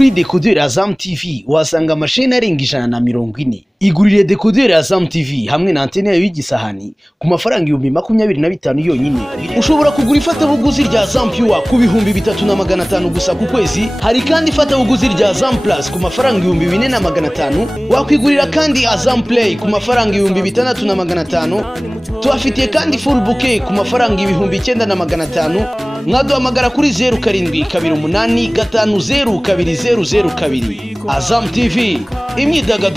Kuri decoder Azam TV wasanga amasheni arenga 140. Igurire decoder Azam TV hamwe na antene yayo y'igisahani ku mafaranga 25,000 yonyine. Ushobora kugura ifatabuguzi rya Azam Pure ku 3,500 gusa ku kwezi. Hari kandi ifatabuguzi rya Azam Plus ku mafaranga 4,500. Wakwigurira kandi Azam Play ku mafaranga 6,500. Tuafitiye kandi full bouquet ku mafaranga 9,500. Mwaduhamagara kuri 0728 50 2002. Azam TV, imyidagaduro.